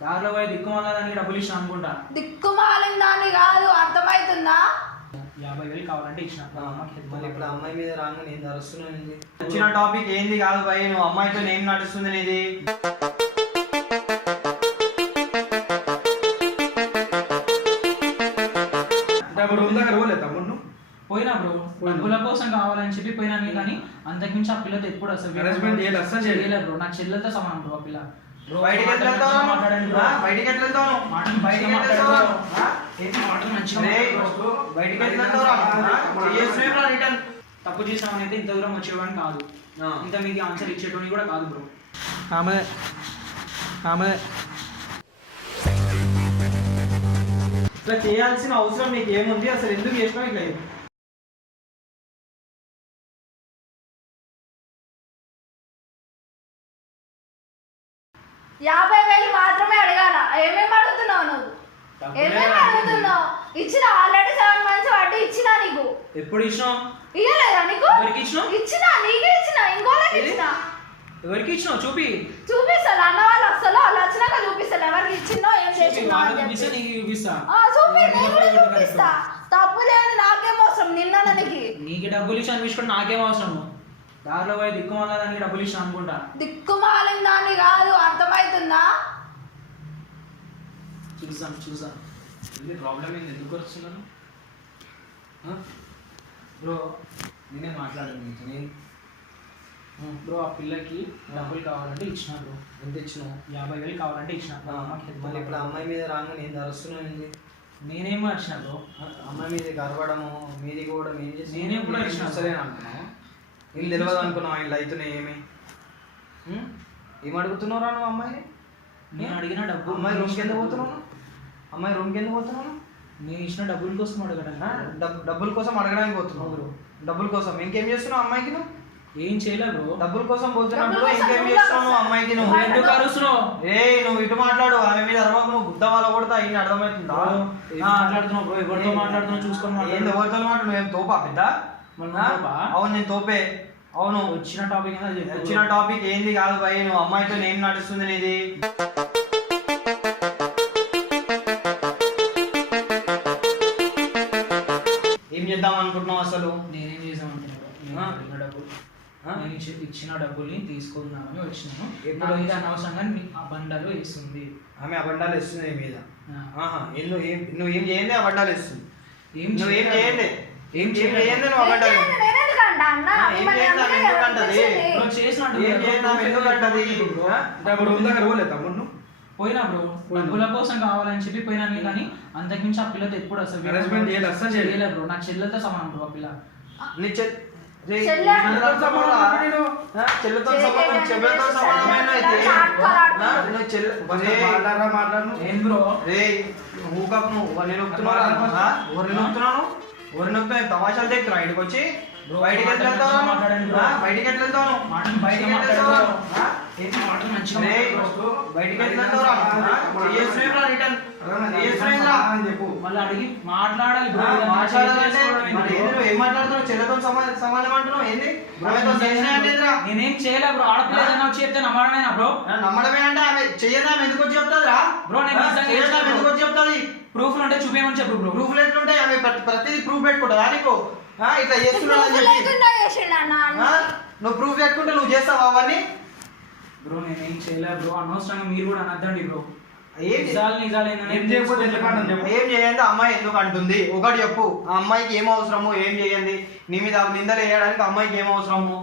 దారిలో పోయి దిక్కుమాలని డబ్బులు ఇచ్చిన అనుకుంటా. దిక్కుమాలిన దాన్ని కాదు, అర్థమవుతుందా? 50,000 కావాలంటే ఇచ్చిన. మళ్ళీ ఇప్పుడు అమ్మాయి మీద రాంగ్ నేను అరుస్తున్నాను. వచ్చిన టాపిక్ ఏంది కాదు భయ్, నువ్వు అమ్మాయితో ఏం నడుస్తుంది నీది? పోయినా బ్రో, డబ్బుల కోసం కావాలని చెప్పి పోయినా కానీ అంతకుమించి ఆ పిల్లతో ఎప్పుడు అసలు చేయలేదు బ్రో. నా చెల్లెలతో సమానం బ్రో ఆ పిల్ల. తప్పు చేసామని అయితే ఇంత దూరం వచ్చేవాడిని కాదు, ఇంత మీకు ఆన్సర్ ఇచ్చేటోని కూడా కాదు బ్రో. ఇట్లా చేయాల్సిన అవసరం నీకు ఏముంది? అసలు ఎందుకు చేసినావు ఇట్లా? 50,000 మాత్రమే అడగాల. ఏమేమి అడుగుతున్నావు నువ్వు? ఏమేమి అడుగుతున్నావు? ఇచ్చిన ఆల్రెడీ 7 months వడ్డీ ఇచ్చినా నీకు. ఎప్పుడు ఇచ్చినావు? ఇయ్యలేదా నీకు? ఎవరికి ఇచ్చినావు? ఇచ్చినా, నీకే ఇచ్చినా, ఇంకోళ్ళకి ఇచ్చినా. ఎవరికి ఇచ్చినావు? చూపిస్తాను. అన్న వాళ్ళు వస్తారు, వాళ్ళు వచ్చినాక చూపిస్తాను ఎవరికి ఇచ్చినో ఏం చేసినా చూపిస్తా. తప్పు లేదు, నాకేం అవసరం? నిన్నకి నీకు డబ్బులు ఇచ్చి అనిపించుకుంటే నాకేం అవసరం? దారిలో పోయి దిక్కుమాలని డబ్బులు ఇచ్చిన అనుకుంటా. దిక్కుమాలిన దాన్ని కాదు, అర్థమవుతుందా? చూసాం ప్రాబ్లం ఏంది, ఎందుకు వస్తున్నాను బ్రో? నేనే మాట్లాడాను బ్రో. ఆ పిల్లకి డబ్బులు కావాలంటే ఇచ్చిన బ్రో. ఎంత ఇచ్చినావు? 50,000 కావాలంటే ఇచ్చిన. మళ్ళీ ఇప్పుడు అమ్మాయి మీద రాంగ్ నేను అరుస్తున్నాను. నేనేం వచ్చిన బ్రో? అమ్మాయి మీద గర్వడము, మీది కూడా ఏం చేసి నేనే కూడా ఇచ్చిన సరే అనుకున్నావు. వీళ్ళు తెలియదు అనుకున్నావు వీళ్ళు అవుతున్నాయి. ఏం అడుగుతున్నావురా నువ్వు అమ్మాయిని? నేను అడిగిన డబ్బు. అమ్మాయి రూమ్కి ఎందుకు పోతున్నావు? అమ్మాయి రూమ్కి ఎందుకు పోతున్నావు? నేను ఇచ్చిన డబ్బుల కోసం అడగడానికి. డబ్బుల కోసం అడగడానికి పోతున్నావు బ్రో. డబ్బుల కోసం ఇంకేం చేస్తున్నావు అమ్మాయికి? నువ్వు ఏం చేయలేదు బ్రో. డబ్బుల కోసం పోతున్నప్పుడు ఇంకేం చేస్తున్నావు అమ్మాయికి? నువ్వు ఎందుకు అరుస్తున్నావు? నువ్వు ఇటు మాట్లాడు, ఆమె మీద అరవకు. నువ్వు బుద్ధ వాళ్ళ కొడతా అయ్యి అర్థమవుతుందా? మాట్లాడుతున్నావు బ్రో, ఎవరితో మాట్లాడుతున్నావు చూసుకొని. ఎవరితో మాట్లాడు? నువ్వేం తోపా పెద్ద? అవును నేను తోపే. అవును, వచ్చిన టాపిక్ వచ్చిన టాపిక్ ఏంది కాదు భయ్, నువ్వు అమ్మాయితో ఏం నడుస్తుంది నీది? ఏం చేద్దాం అనుకుంటున్నావు అసలు? నేనేం చేసామంటున్నాను? నేను ఇచ్చిన డబ్బుల్ని తీసుకుందామని వచ్చినాను. ఎప్పుడు ఇది అనవసరంగా ఆ బండాలు ఇస్తుంది. ఆమె అబండాలు ఇస్తుంది మీద. నువ్వు ఏం చేయండి అబండాలు ఇస్తుంది. నువ్వేం చేయండి, ఏం చేయండి నువ్వు అబండాలు పోయినా బ్రో, డబ్బుల కోసం కావాలని చెప్పి పోయినా కానీ అంతకుమించి ఆ పిల్లతో ఎప్పుడు అసలు చేయలేదు బ్రో. నా చెల్లెలతో సమానం బ్రో ఆ పిల్ల. ఏం బ్రో తమాషాలు దగ్గర ఇక్కడికి వచ్చి బయటికి మళ్ళీ అడిగి మాట్లాడాలి. ఏం మాట్లాడుతున్నావు? చెల్లెతో సమానం అంటున్నావు ఏంది? నేనేం చేయలే బ్రో. ఆడపిల్ల వచ్చి చెప్తే నమ్మడమేనా బ్రో? నమ్మడమేనంటే ఆమె చెయ్యదా ఎందుకు వచ్చి చెప్తాదిరా బ్రో? నేను ఎందుకు వచ్చి చెప్తాది? ప్రూఫ్లు ఉంటే చూపేయమని చెప్పు బ్రో. ప్రూఫ్లు ఎట్లుంటాయి? ఆమె ప్రతిదీ ప్రూఫ్ పెట్టుకుంటా నీకు ఇట్లా చేస్తున్నావు అని చెప్పి. నువ్వు ప్రూఫ్ పెట్టుకుంటే నువ్వు చేస్తావా అవన్నీ? బ్రో నేనేం చేయలే బ్రో. అనవసరంగా మీరు కూడా అనద్దండి బ్రో. ఏం చేయండి అమ్మాయి ఎందుకు అంటుంది? ఒకటి చెప్పు, ఆ అమ్మాయికి ఏం అవసరము? ఏం చేయండి? నీ మీద నిందలు వేయడానికి అమ్మాయికి ఏం అవసరము?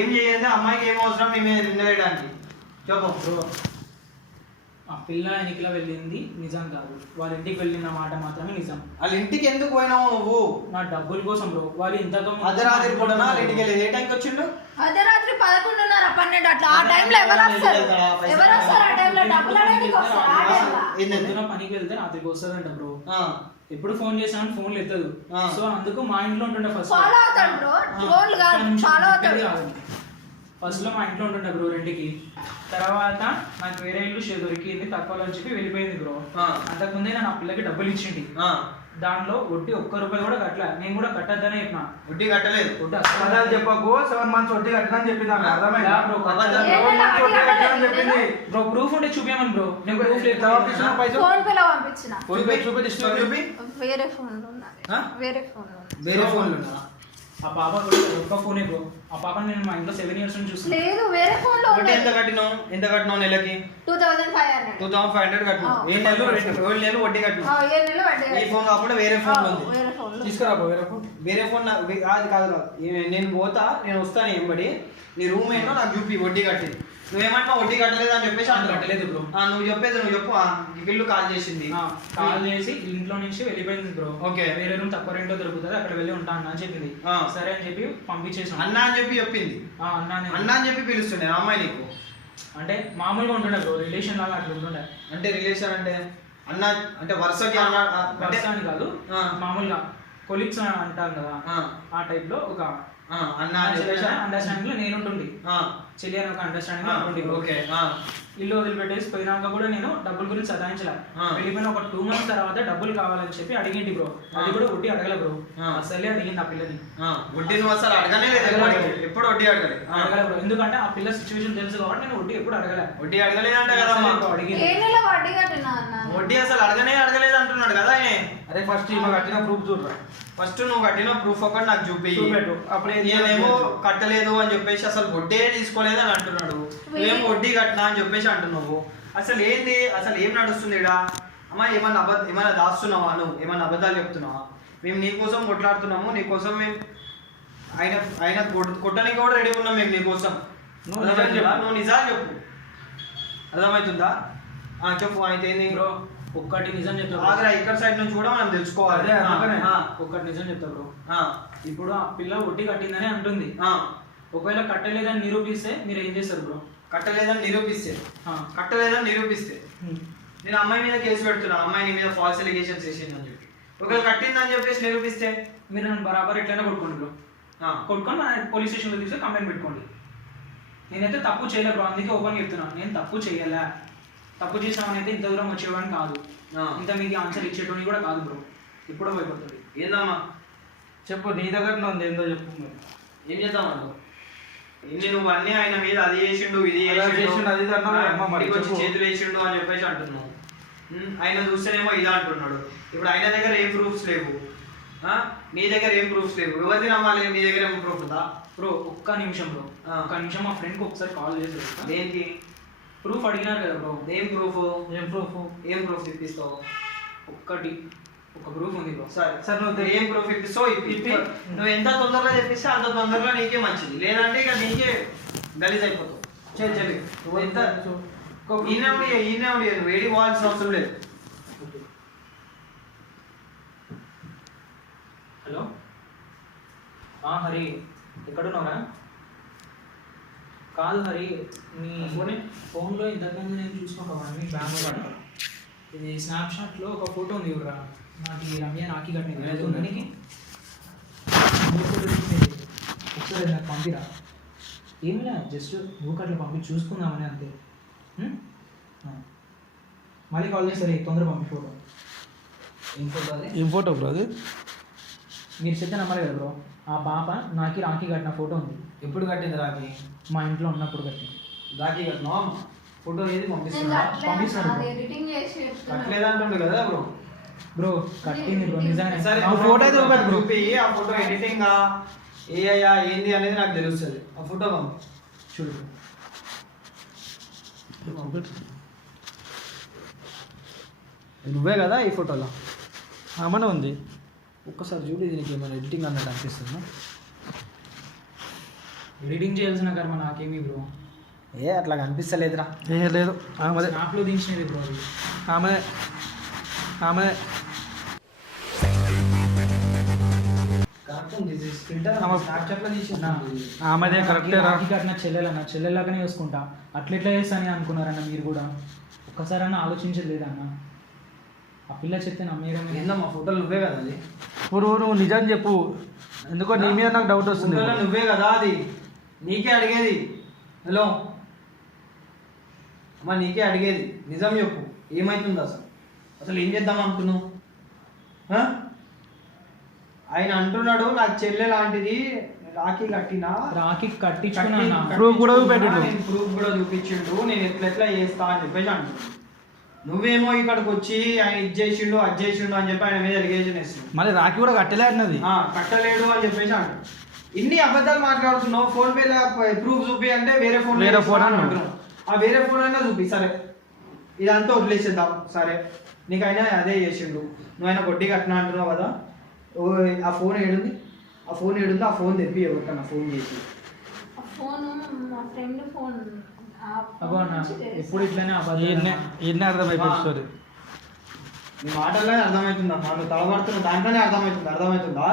ఏం చేయండి అమ్మాయికి ఏం అవసరం నీ మీద నిందలు వేయడానికి? చెప్పు బ్రో. ఆ పిల్ల ఎన్నికలో వెళ్ళింది నిజం కాదు, వాళ్ళ ఇంటికి వెళ్ళిన మాట మాత్రమే నిజం. వాళ్ళ ఇంటికి ఎందుకు పోయినావు నువ్వు? నా డబ్బుల కోసం బ్రో. వాళ్ళు ఇంతకు అర్ధరాత్రి కూడా ఇంటికి వెళ్ళేది. ఏ టైంకి వచ్చిండు? అర్ధరాత్రి 11:30 12 అట్లా. ఆ టైంలో ఎవరు వస్తారు? ఆ టైంలో డబ్బులు అడగడానికి వస్తారు. పనికి వెళ్తే రాత్రికి వస్తారంట బ్రో. ఎప్పుడు ఫోన్ చేసాను ఫోన్లు ఎత్తదు. సో అందుకు మా ఇంట్లో ఉంటుండే ఫస్ట్. ఫాలో అవుతాడు బ్రో. రోల్ కాదు, ఫాలో అవుతాడు. ఫస్ట్ లో మా ఇంట్లో ఉంటుండే బ్రో రెంట్కి. తర్వాత నాకు వేరే ఇల్లు దొరికింది తక్కువలో అని చెప్పి వెళ్ళిపోయింది బ్రో. అంతకుముందే నేను ఆ పిల్లకి డబ్బులు ఇచ్చింది. దాంట్లో వడ్డీ ఒక్క రూపాయి కూడా కట్టలే. నేను కూడా కట్టద్దనే చెప్పిన. వడ్డీ కట్టలేదు. వడ్డీ అసలు అబద్ధాలు చెప్పకు. 7 months వడ్డీ కట్టినని చెప్పింది నాకు అర్థమైందా? యా బ్రో, అబద్ధాలు. 7 months వడ్డీ కట్టినని చెప్పింది. బ్రో ప్రూఫ్ ఉంటే చూపించమని బ్రో. నేను ప్రూఫ్ లేదు. జవాబు ఇచ్చిన పైసలు ఫోన్ పేలో పంపించిన. చూపి డిస్ట్రిక్ట్ చూపి. వేరే ఫోన్లో ఉన్నది. ఆ? వేరే ఫోన్లో ఉన్నది. వేరే ఫోన్లు ఉన్నా ఆ పాప కూడా ఒక్క ఫోనే బ్రో. ఆ పాపని నేను మా ఇంట్లో 7 years నుంచి చూస్తాను. లేదు వేరే ఫోన్లో వడ్డీ ఉన్నది. ఎంత కట్టినావు నెలకి? 2500. 2500 కట్టినావు. ఆ. 7 నెలలు వడ్డీ కట్టినావు. 7 నెలలు పడ్డాయి. ఈ ఫోన్ కాకుండా వేరే ఫోన్ ఉంది. వేరే ఫోన్లో. తీసుకురా పో, వేరే ఫోన్. వేరే ఫోన్ అది కాదు. నేను పోతా, నేను వస్తాను ఎంబడి. నీ రూమ్ ఏంటో నాకు చూపి వడ్డీ కట్టింది. నువ్వేమంటున్నావు వడ్డీ కట్టలేదు అని చెప్పేసి కట్టలేదు బ్రో. నువ్వు చెప్పు. ఇల్లు కాల్ చేసింది. కాల్ చేసి ఇంట్లో నుంచి వెళ్ళిపోయింది బ్రో. ఓకే. వేరే రూమ్ తక్కువ రెంట్లో దొరుకుతుంది, అక్కడ వెళ్ళి ఉంటా అన్న అని చెప్పింది. ఆ. సరే అని చెప్పి పంపించేసాం. అన్న అని చెప్పి చెప్పింది. అన్న అని చెప్పి పిలుస్తుండే ఆ అమ్మాయి నీకు. అంటే మామూలుగా ఉంటుండే బ్రో, రిలేషన్ లాగా అట్లా ఉంటుండే. అంటే రిలేషన్ అంటే అన్న అంటే వరుసకి అన్న అంటే వరుస అని కాదు, ఆ. మామూలుగా కొలీగ్స్ అంటాం కదా, ఆ టైప్ లో ఒక అన్న అని చెప్పేసి అండర్స్టాండింగ్ లో నేను ఉంటుంది. చెల్లి అని ఒక అండర్స్టాండింగ్ లో ఉంటుంది. ఓకే. ఇల్లు వదిలిపెట్టేసి పోయినాక కూడా నేను డబ్బుల గురించి సతాయించలే. వెళ్ళిపోయిన ఒక 2 months తర్వాత డబ్బులు కావాలని చెప్పి అడిగింది బ్రో. అది కూడా వడ్డీ అడగల బ్రో. అసలే అడిగింది ఆ పిల్లని. వడ్డీ నువ్వు అసలు అడగనే లేదు. ఎప్పుడు వడ్డీ అడగలేదు. అడగల బ్రో, ఎందుకంటే ఆ పిల్ల సిచ్యువేషన్ తెలుసు కాబట్టి నేను వడ్డీ ఎప్పుడు అడగలే. వడ్డీ అడగలేదంట కదా అడిగింది. ఏ నెల వడ్డీ కట్టినా అన్న? వడ్డీ అసలు అడగలేదు అంటున్నాడు కదా ఆయన. అరే ఫస్ట్ ఈమె కట్టిన ప్రూఫ్ చూడరా. ఫస్ట్ నువ్వు కట్టిన ప్రూఫ్ ఒకటి నాకు చూపెట్టు. అప్పుడు నేనేమో కట్టలేదు అని చెప్పేసి అసలు వడ్డీ తీసుకోలేదు అని అంటున్నాడు. నువ్వేమో వడ్డీ కట్టినా అని చెప్పేసి అంటున్నావు. అసలు ఏంది, అసలు ఏం నడుస్తుంది ఇక్కడ? అమ్మా ఏమన్నా దాస్తున్నావా? నువ్వు ఏమన్నా అబద్ధాలు చెప్తున్నావా? మేము నీకోసం కొట్లాడుతున్నాము, నీకోసం మేము ఆయన కొట్టడానికి కూడా రెడీ ఉన్నాం మేము నీకోసం. నువ్వు నిజాలు చెప్పు. అర్థమవుతుందా? చెప్పు. అయితే ఏంది బ్రో, ఒక్కటి నిజం చెప్తా బ్రో. ఆగ్రా ఇక్కడ సైడ్ నుంచి కూడా మనం తెలుసుకోవాలి. ఒక్కటి నిజం చెప్తా బ్రో. ఇప్పుడు ఆ పిల్ల వడ్డీ కట్టిందని అంటుంది. ఒకవేళ కట్టలేదని నిరూపిస్తే మీరు ఏం చేస్తారు బ్రో? కట్టలేదని నిరూపిస్తే నేను అమ్మాయి మీద కేసు పెడుతున్నాను. అమ్మాయి నీ మీద ఫాల్స్ ఎలిగేషన్స్ వేసింది అని చెప్పి. ఒకవేళ కట్టిందని చెప్పేసి నిరూపిస్తే మీరు నన్ను బరాబర్ ఎట్లయినా కొట్టుకోండి బ్రో. కొట్టుకొని మన పోలీస్ స్టేషన్లో తీసుకొని కంప్లైంట్ పెట్టుకోండి. నేనైతే తప్పు చేయలే బ్రో, అందుకే ఓపెన్ చెప్తున్నాను. నేను తప్పు చేయలే. తప్పు చేసామని అయితే ఇంత దూరం వచ్చేవాడిని కాదు, ఇంత మీకు ఆన్సర్ ఇచ్చేటోని కూడా కాదు బ్రో. ఇప్పుడో భయపడుతుంది. ఏందమ్మా చెప్పు, నీ దగ్గర ఉంది ఏందో చెప్పు. ఏం చేద్దాం అన్న? నువ్వు అన్నీ ఆయన మీద అది చేసిండు ఇది చేసిండు అది ఇది అన్నావు అమ్మ, మరి వచ్చి చెప్పు. చేతులు వేసిండు అని చెప్పేసి అంటున్నావు. ఆయన చూస్తేనేమో ఇది అంటున్నాడు. ఇప్పుడు ఆయన దగ్గర ఏం ప్రూఫ్స్ లేవు, నీ దగ్గర ఏం ప్రూఫ్స్ లేవు. ఎవరిది నమ్మాలి? నీ దగ్గర ఏం ప్రూఫ్ ఉందా? బ్రో ఒక్క నిమిషం బ్రో, ఒక్క నిమిషం. మా ఫ్రెండ్కి ఒకసారి కాల్ చేసి దేనికి ప్రూఫ్ అడిగినారు కదా బ్రో. ఏం ప్రూఫ్? ఏం ప్రూఫ్ ఇప్పిస్తావు? ఒక ప్రూఫ్ ఉంది బ్రో. సరే నువ్వు ఏం ప్రూఫ్ ఇప్పిస్తావు? నువ్వు ఎంత తొందరగా చెప్పిస్తే అంత తొందరగా నీకే మంచిది, లేదంటే ఇక నీకే గలీజ్ అయిపోతావు. చెల్లి నువ్వు ఎంత ఈయన నువ్వు వేడి పోవాల్సిన అవసరం లేదు. హలో హరి, ఎక్కడున్నావురా? కాదు హరి, నీ ఫోన్లో ఇంతకుముందు నేను చూసుకుంటాను బ్యాంక్ ఇది స్నాప్షాట్లో ఒక ఫోటో ఉంది ఇవ్వరా. నాకు ఈ రమ్య నాకి కట్టింది నీకు ఒకసారి నాకు పంపిరా. ఏమి లే, జస్ట్ నువ్వు అట్లా పంపి చూసుకుందామని అంతే. మళ్ళీ కాల్ చేస్తారు, తొందరగా పంపి ఫోటో. ఏం ఫోటో బ్రో అది? మీరు చెప్తే నమ్మరు కదా బ్రో. ఆ పాప నాకు రాఖీ కట్టిన ఫోటో ఉంది. ఎప్పుడు కట్టింది రాఖీ? మా ఇంట్లో ఉన్నప్పుడు కట్టింది. రాఖీ కట్టినా ఫోటో ఏది పంపిస్తున్నా? పంపిస్తాను కట్టలేదంటుండే కదా బ్రో. బ్రో కట్టింది బ్రో, నిజంగానే. సరే ఆ ఫోటో అయితే ఒకటి బ్రో. ఆ ఫోటో ఎడిటింగ్ ఏఐయా ఏంది అనేది నాకు తెలుస్తుంది. ఆ ఫోటో పంపి చూడు. నువ్వే కదా ఈ ఫోటోలో? ఆమెనే ఉంది. ఒక్కసారి చూడు, దీనికి ఏమైనా ఎడిటింగ్ అన్నట్టు అనిపిస్తుందా? ఎడిటింగ్ చేయాల్సిన కర్మ నాకేమి బ్రో. అట్లా కనిపిస్తలేదురా. లేదు ఆమెదే. స్నాప్లో దించినది బ్రో అది. ఆమెదే. కరెక్ట్ ఉంది. ఫిల్టర్ స్నాప్చాట్లో తీసిన ఆమెదే కరెక్టే రా. రాఖీ కట్టిన చెల్లెలాగానే చూసుకుంటా. అట్లెట్లా చేస్తానని అనుకున్నారన్న మీరు కూడా? ఒక్కసారన్నా ఆలోచించలేదన్న. ఆ పిల్ల చెప్తే నమ్మేయడం ఏందమ్మా? ఫోటోలు నువ్వే కదా అది? ఊరు నిజం చెప్పు, ఎందుకో నీ మీద నాకు డౌట్ వస్తుంది. నువ్వే కదా అది? నీకే అడిగేది. హలో అమ్మా, నీకే అడిగేది. నిజం చెప్పు, ఏమవుతుంది అసలు? ఏం చేద్దాం అనుకున్నావు? ఆయన అంటున్నాడు నాకు చెల్లె లాంటిది, రాఖీ కట్టినా, రాఖీ కట్టించుకున్నా అన్న. Proof కూడా చూపెట్టిండు. ప్రూఫ్ కూడా చూపించిండు, నేను ఎట్లా చేస్తా అని చెప్పేసి అంటున్నాడు. నువ్వేమో ఇక్కడికి వచ్చి ఆయన ఇది చేసిండు అది చేసిండు అని చెప్పి ఆయన మీద ఎలిగేషన్ వేస్తున్నావు. మళ్ళీ రాఖీ కూడా కట్టలే అన్నది. కట్టలేడు అని చెప్పేసి అంటాడు. ఇన్ని అబద్ధాలు మాట్లాడుతున్నావు. ఫోన్ పేలో ప్రూఫ్ చూపి అంటే వేరే ఫోన్ అన్నాడు. ఆ వేరే ఫోన్ అయినా చూపి. సరే ఇదంతా వదిలేసేద్దాం. సరే నీకు అయినా అదే చేసిండు, నువ్వు అయినా వడ్డీ కట్టినా అంటున్నావు కదా. ఆ ఫోన్ ఏడుంది, ఆ ఫోన్ తెప్పి ఎవరికన్నా ఫోన్ చేసి. ఫోన్ మా ఫ్రెండ్ ఫోన్ అబ్బో అన్న ఎప్పుడు ఇట్లానే ఈయన్నే అర్థమైపోయింది స్టోరీ. నీ మాటల్లోనే అర్థమవుతుందా, నువ్వు తలబడుతున్నావు దాంట్లోనే అర్థమవుతుందా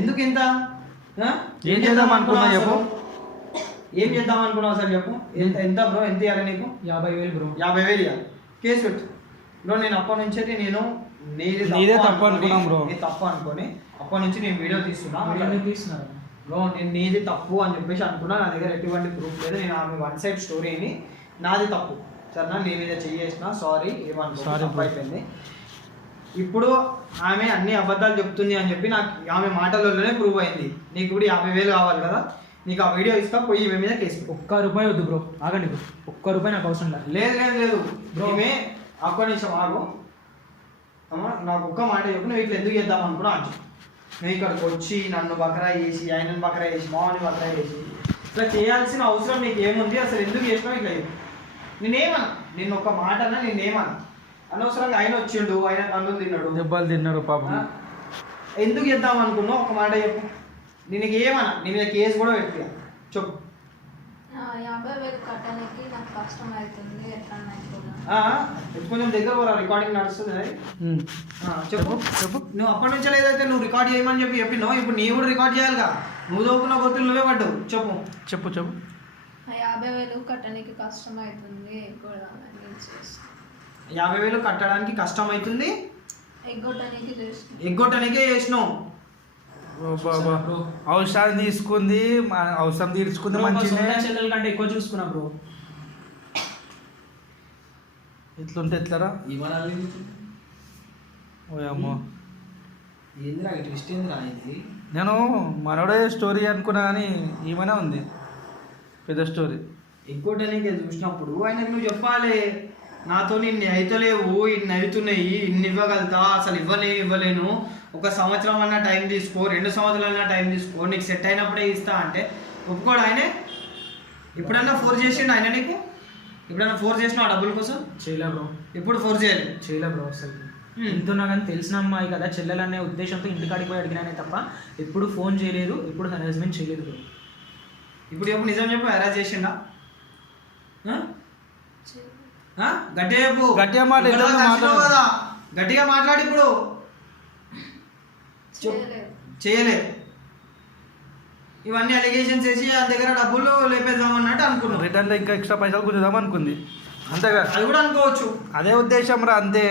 ఎందుకు ఇంత? ఏం చేద్దాం అనుకున్నావు చెప్పు. ఏం చేద్దాం అనుకున్నావు సార్ చెప్పు. ఎంత బ్రో, ఎంత ఇవ్వాలి నీకు? 50,000 బ్రో. 50,000 ఇవ్వాలి. కేసు పెట్టు బ్రో. నేను అప్పటి నుంచి నేను నీదే తప్పు అనుకున్నాం బ్రో. నీ తప్పు అనుకొని అప్పటి నుంచి నేను వీడియో తీస్తున్నారు బ్రో. నేను నీది తప్పు అని చెప్పేసి అనుకున్నా. నా దగ్గర ఎటువంటి ప్రూఫ్ లేదు. నేను ఆమె వన్ సైడ్ స్టోరీని నాది తప్పు సరేనా, నీ మీద చేసిన సారీ తప్పు అయిపోయింది. ఇప్పుడు ఆమె అన్ని అబద్ధాలు చెప్తుంది అని చెప్పి నాకు ఆమె మాటలలోనే ప్రూవ్ అయింది. నీకు ఇప్పుడు 50,000 కావాలి కదా, నీకు ఆ వీడియో ఇస్తా, పోయి ఈమె మీద కేసు. ₹1 వద్దు బ్రో, ఆగండి. ₹1 నాకు అవసరం లేదు బ్రో. ఈమె ఒక్క నిమిషం ఆగు అమ్మా. నాకు ఒక్క మాట చెప్పు, నువ్వు ఇట్లా ఎందుకు చేద్దాం అనుకున్నా అని చెప్పు. నువ్వు ఇక్కడికి వచ్చి నన్ను బకరా చేసి, ఆయనను బకరా చేసి, మామని బకరా చేసి ఇట్లా చేయాల్సిన అవసరం నీకు ఏముంది? అసలు ఎందుకు చేసినావు ఇట్లా చెప్పు. నేనేమన్నా, నిన్ను ఒక మాట అన్నా, నేనేమన్నా. అనవసరంగా ఆయన వచ్చిండు, ఆయన కళ్ళు తిన్నాడు, దెబ్బలు తిన్నాడు పాపం. ఎందుకు చేద్దాం అనుకున్నావు ఒక మాట చెప్పు. నేను ఏమన్నా, నీ మీద కేసు కూడా పెట్టా చెప్పు. 50,000 కట్టడానికి నాకు కష్టం అవుతుంది, ఎట్లా కొంచెం దగ్గర రికార్డింగ్ నడుస్తుంది. చెప్పు. నువ్వు అప్పటి నుంచి ఏదైతే నువ్వు రికార్డ్ చేయమని చెప్పినావు, ఇప్పుడు నీ కూడా రికార్డ్ చేయాలిగా. నువ్వు చదువుకున్న గొత్తులు నువ్వే పడ్డావు. చెప్పు. 50,000 కట్టడానికి కష్టం అవుతుంది, 50,000 కట్టడానికి కష్టం అవుతుంది, ఎగ్గొట్టడానికే చేసినావు. అవసరం తీసుకుంది, అవసరం తీర్చుకుంది, మంచిగా చెల్లెల కంటే ఎక్కువ చూసుకున్నా బ్రో. ఇట్లుంటే ఎట్లరా? ఓయమ్మో, ఏందిరా ట్విస్ట్ ఏందిరా ఇది? నేను మనోడే స్టోరీ అనుకున్నా కానీ ఏమైనా ఉంది పెద్ద స్టోరీ. ఎగ్గొట్టడానికే చూసినప్పుడు ఆయనకు నువ్వు చెప్పాలి, నాతో ఇన్ని అవుతలేవు, ఇన్ని అవుతున్నాయి, ఇన్ని ఇవ్వగలుగుతా, అసలు ఇవ్వలేను, 1 సంవత్సరం అన్నా టైం తీసుకో, 2 సంవత్సరాలన్నా టైం తీసుకో, నీకు సెట్ అయినప్పుడే ఇస్తా అంటే ఒప్పుకోడు ఆయనే. ఎప్పుడన్నా ఫోర్స్ చేసిండు ఆయన నీకు? ఎప్పుడన్నా ఫోర్స్ చేసినా డబ్బుల కోసం? చేయలే బ్రో. ఎప్పుడు ఫోర్స్ చేయలే బ్రో. అసలు ఎంతో నాకు తెలిసిన అమ్మాయి కదా చెల్లెలనే ఉద్దేశంతో ఇంటికాడికి పోయి అడిగినానే తప్ప ఎప్పుడు ఫోన్ చేయలేదు, ఎప్పుడు హెరాస్మెంట్ చేయలేదు బ్రో. ఇప్పుడు ఎప్పుడు నిజం చెప్పు, హెరాస్ చేసిండా? గట్టిగా మాట్లాడి. ఇప్పుడు చేయలేదు. ఇవన్నీ అలిగేషన్స్ వేసి ఆ దగ్గర డబ్బులు లేపేద్దామన్నట్టు అనుకున్నాం. రిటర్న్ ఇంకా ఎక్స్ట్రా పైసలు గుంజుదాం అనుకుంది, అంతేగా? అది కూడా అనుకోవచ్చు. అదే ఉద్దేశం రా, అంతే.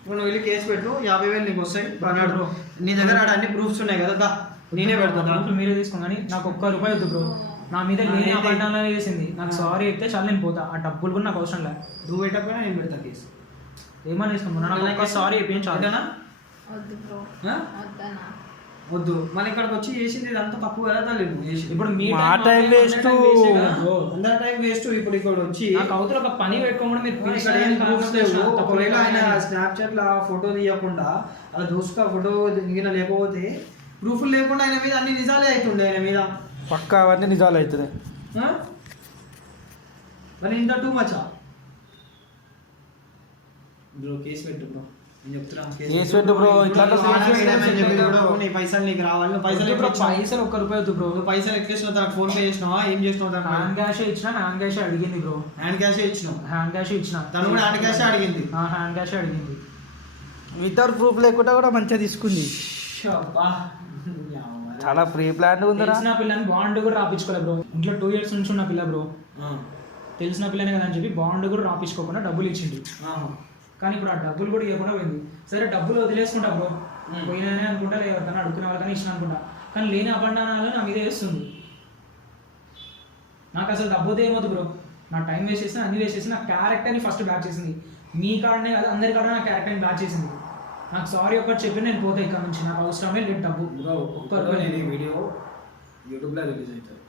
ఇప్పుడు నువ్వు వెళ్ళి కేసు పెట్టు, 50,000 నీకు వస్తాయి. బ్రో నీ దగ్గర అన్ని ప్రూఫ్స్ ఉన్నాయి కదా, నేనే పెడతాను. మీరే తీసుకోండి కానీ నాకు ₹1 వద్దు బ్రో. నా మీద లేని అబద్ధాలనే చేసింది. నాకు సారీ చెప్తే చాలా నేను పోతా, ఆ డబ్బులు కూడా నాకు అవసరం లేదు. నువ్వు పెట్టకపోయినా నేను పెడతా కేసు. ఏమని ఇస్తాను, నాకు ఒక్క సారీ చెప్పింది చాలు. వద్దు, మన ఇక్కడికి వచ్చి చేసింది ఇదంతా తప్పు కదా తల్లి. ఇప్పుడు మీ టైం వేస్ట్, అందరి టైం వేస్ట్. ఇప్పుడు ఇక్కడ వచ్చి నాకు అవతల ఒక పని పెట్టుకోకుండా మీరు ఇక్కడ ఏం ప్రూఫ్స్ లేవు. ఒకవేళ ఆయన స్నాప్చాట్ లో ఫోటో తీయకుండా అలా దూసుగా ఫోటో దిగిన లేకపోతే ప్రూఫ్లు లేకుండా ఆయన మీద అన్ని నిజాలే అవుతుండే. ఆయన మీద పక్కా అవన్నీ నిజాలు అవుతున్నాయి. మరి ఇంత టూ మచా బ్రో? కేసు పెట్టు బ్రో, నేను చెప్తున్నా. కేసు పెట్టు బ్రో. ఇట్లా పైసలు నీకు రావాలి. పైసలు ₹1 వద్దు బ్రో. పైసలు ఎక్కేసినావు, తనకు ఫోన్ పే చేసినావా, ఏం చేసినావు? హ్యాండ్ క్యాష్ ఇచ్చిన, హ్యాండ్ క్యాష్ అడిగింది బ్రో. హ్యాండ్ క్యాష్ ఇచ్చినావు? హ్యాండ్ క్యాష్ ఇచ్చిన, తను కూడా హ్యాండ్ క్యాష్ అడిగింది. హ్యాండ్ క్యాష్ అడిగింది. వితౌట్ ప్రూఫ్ లేకుండా కూడా మంచిగా తీసుకుంది. చాలా ఫ్రీ ప్లాన్ ఉందా? తెలిసిన పిల్లని బాండ్ కూడా రాపించుకోలే బ్రో. ఇంట్లో 2 years నుంచి ఉన్న పిల్ల బ్రో. తెలిసిన పిల్లనే కదా అని చెప్పి బాండ్ కూడా రాపించుకోకుండా డబ్బులు ఇచ్చింది. కానీ ఇప్పుడు ఆ డబ్బులు కూడా ఇవ్వకుండా పోయింది. సరే డబ్బులు వదిలేసుకుంటా బ్రో, పోయినానే అనుకుంటా, ఎవరికైనా అడుక్కునే వాళ్ళకైనా ఇచ్చిన అనుకుంటా. కానీ లేని అబండానాలు నా మీద వేస్తుంది. నాకు అసలు డబ్బుతో ఏమవుతుంది బ్రో, నా టైం వేస్ట్ చేసిన, అన్ని వేస్ట్ చేసి నా క్యారెక్టర్ని ఫస్ట్ బ్లాక్ చేసింది. మీ కాడనే కాదు, అందరి కాడ నా క్యారెక్టర్ని బ్లాక్ చేసింది. నాకు సారీ ఒకటి చెప్పి నేను పోతే ఇక్కడ నుంచి నాకు అవసరమే లేదు డబ్బు బ్రో ఒక్కరు నేను ఈ వీడియో యూట్యూబ్లో రిలీజ్ అవుతుంది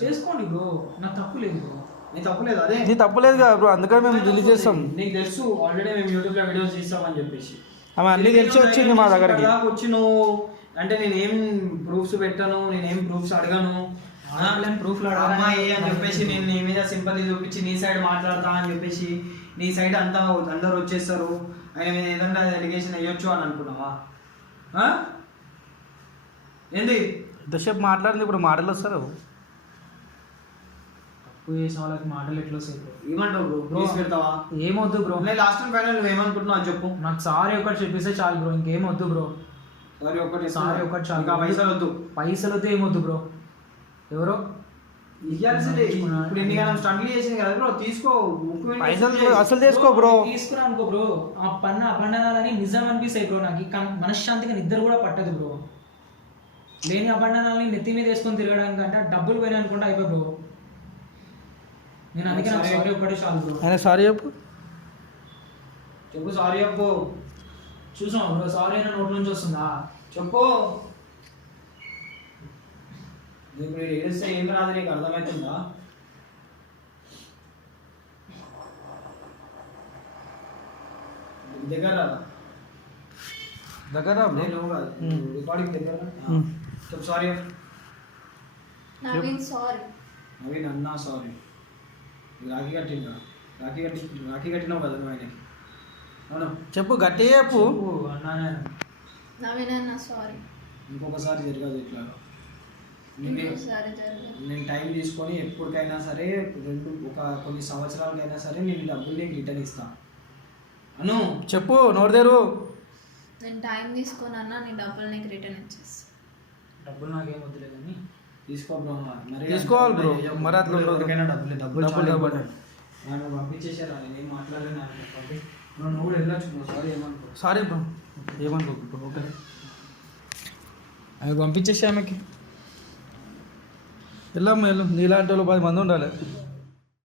చేసుకోండి బ్రో నాకు తప్పు లేదు బ్రో నీ తప్పు లేదు అదే ఇది తప్పలేదు కదా బ్రో, అందుకని మేము రిలీజ్ చేస్తాం. నీకు తెలుసు ఆల్రెడీ మేము యూట్యూబ్లో వీడియోస్ తీస్తామని చెప్పేసి ఆమె అన్నీ తెలిసి వచ్చింది మా దగ్గరికి. వచ్చి నువ్వు అంటే నేనేం ప్రూఫ్స్ పెట్టాను, నేనేం ప్రూఫ్స్ అడగను, ప్రూఫ్లు అమ్మాయి అని చెప్పేసి నేను నీ మీద సింపతి చూపించి నీ సైడ్ మాట్లాడతా అని చెప్పేసి నీ సైడ్ అంతా అందరు వచ్చేస్తారు, ఆయన మీద ఏదన్నా ఎలిగేషన్ వేయొచ్చు అని అనుకున్నావా? ఏంది ఎంతసేపు మాట్లాడింది, ఇప్పుడు మాటలు వస్తారు. తప్పు చేసిన వాళ్ళకి మాటలు ఎట్లా వస్తాయి బ్రో? ఏమంటావు బ్రో? ప్లీజ్ పెడతావా? ఏమొద్దు బ్రో, నేను లాస్ట్ టైం ఫైనల్ నువ్వేమనుకుంటున్నావు అది చెప్పు. నాకు సారీ ఒకటి చెప్పేస్తే చాలు బ్రో, ఇంకేమొద్దు బ్రో. సారీ ఒకటి సారీ ఒకటి చాలు. ఇంకా పైసలు వద్దు. పైసలు వద్దు, ఏమొద్దు బ్రో. ఎవరో ఇవ్వాల్సిందే. ఇప్పుడు ఎన్నికైనా స్టంట్లు చేసింది కదా బ్రో, తీసుకో. పైసలు అసలు తీసుకో బ్రో. తీసుకురా అనుకో బ్రో, ఆ అబంధనాలని నిజం అనిపిస్తాయి బ్రో. నాకు మనశ్శాంతిగా నిద్ర కూడా పట్టదు బ్రో. లేని అబంధనాలని నెత్తి మీద వేసుకొని తిరగడానికి కంటే డబ్బులు పోయినా అనుకుంటా అయిపోయి బ్రో. నేను అందుకే నాకు సారీ ఒక్కటే చాలు బ్రో. ఆయన సారీ చెప్పు. చెప్పు సారీ చెప్పు. చూసాం బ్రో, సారీ అయినా నోట్ నుంచి వస్తుందా? చెప్పు. ఇప్పుడు ఏడిస్తే ఏం రాదు, నీకు అర్థమవుతుందా? దగ్గర రాదా? దగ్గర నేను కాదు రికార్డింగ్ దగ్గర చెప్పు సారీ. నవీన్ సారీ. నవీన్ అన్నా సారీ. రాఖీ కట్టిందా? రాఖీ కట్టినావు కదా నువ్వు ఆయనకి. అవును చెప్పు, గట్టిగా చెప్పు. అన్నానే నవీన్ అన్న సారీ. ఇంకొకసారి జరగదు ఇట్లా. ఇంకోసారి జరగదు. నేను టైం తీసుకొని ఎప్పటికైనా సరే కొన్ని సంవత్సరాలకైనా సరే నేను డబ్బులు నీకు రిటర్న్ ఇస్తాను. అను చెప్పు, నోరు తెరు. నేను టైం తీసుకొని అన్నా నీ డబ్బులు నీకు రిటర్న్ ఇచ్చేస్తా. డబ్బులు నాకేం వద్దులే కానీ తీసుకో బ్రో. మరి తీసుకోవాలి బ్రో, మరి అట్లా ఉండదు. ఎవరికైనా డబ్బులు డబ్బులు డబ్బులు నన్ను పంపించేసారా? నేనేం మాట్లాడలేను. నువ్వు కూడా వెళ్ళొచ్చు బ్రో. సారీ ఏమనుకో. సారీ బ్రో, ఏమనుకో బ్రో. ఓకే, అవి పంపించేసా ఆమెకి. వెళ్ళమ్మా, వెళ్ళు. నీలాంటి వాళ్ళు 10 మంది ఉండాలి.